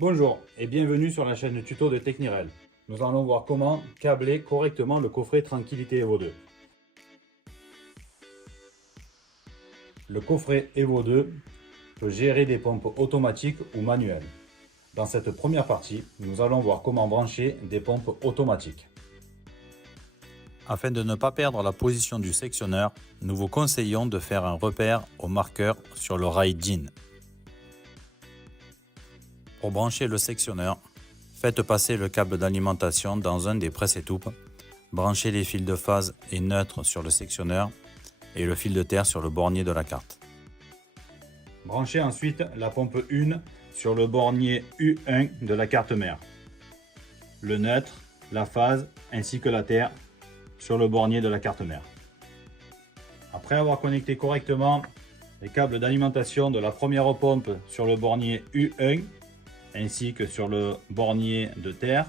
Bonjour et bienvenue sur la chaîne tuto de Technirel. Nous allons voir comment câbler correctement le coffret Tranquillité Evo 2. Le coffret Evo 2 peut gérer des pompes automatiques ou manuelles. Dans cette première partie, nous allons voir comment brancher des pompes automatiques. Afin de ne pas perdre la position du sectionneur, nous vous conseillons de faire un repère au marqueur sur le rail DIN. Pour brancher le sectionneur, faites passer le câble d'alimentation dans un des presse-étoupe, branchez les fils de phase et neutre sur le sectionneur et le fil de terre sur le bornier de la carte. Branchez ensuite la pompe 1 sur le bornier U1 de la carte mère, le neutre, la phase ainsi que la terre sur le bornier de la carte mère. Après avoir connecté correctement les câbles d'alimentation de la première pompe sur le bornier U1 ainsi que sur le bornier de terre,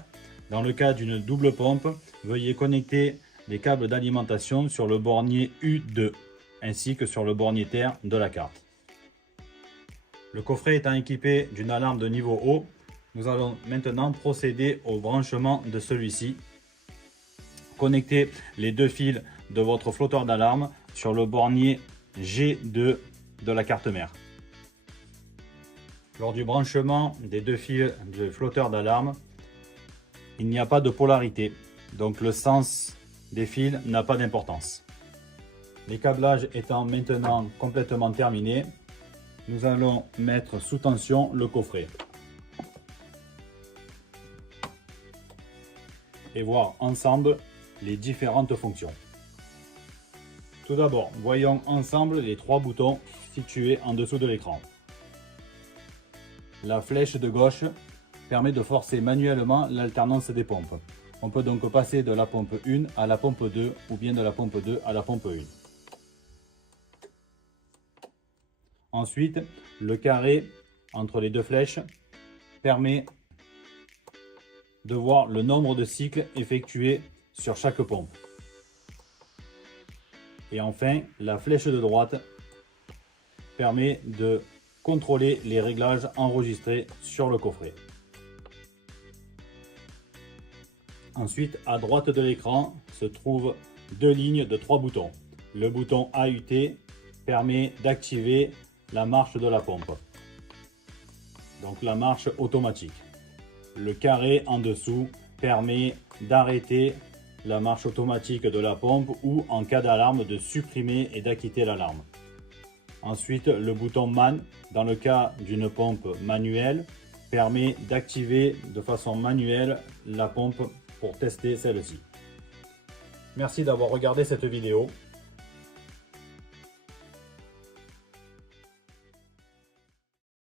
dans le cas d'une double pompe, veuillez connecter les câbles d'alimentation sur le bornier U2 ainsi que sur le bornier terre de la carte. Le coffret étant équipé d'une alarme de niveau haut, nous allons maintenant procéder au branchement de celui-ci. Connectez les deux fils de votre flotteur d'alarme sur le bornier G2 de la carte mère. Lors du branchement des deux fils de flotteur d'alarme, il n'y a pas de polarité, donc le sens des fils n'a pas d'importance. Les câblages étant maintenant complètement terminés, nous allons mettre sous tension le coffret et voir ensemble les différentes fonctions. Tout d'abord, voyons ensemble les trois boutons situés en dessous de l'écran. La flèche de gauche permet de forcer manuellement l'alternance des pompes. On peut donc passer de la pompe 1 à la pompe 2 ou bien de la pompe 2 à la pompe 1. Ensuite, le carré entre les deux flèches permet de voir le nombre de cycles effectués sur chaque pompe. Et enfin, la flèche de droite permet de contrôler les réglages enregistrés sur le coffret. Ensuite, à droite de l'écran se trouvent deux lignes de trois boutons. Le bouton AUT permet d'activer la marche de la pompe, donc la marche automatique. Le carré en dessous permet d'arrêter la marche automatique de la pompe ou en cas d'alarme de supprimer et d'acquitter l'alarme. Ensuite, le bouton MAN, dans le cas d'une pompe manuelle, permet d'activer de façon manuelle la pompe pour tester celle-ci. Merci d'avoir regardé cette vidéo.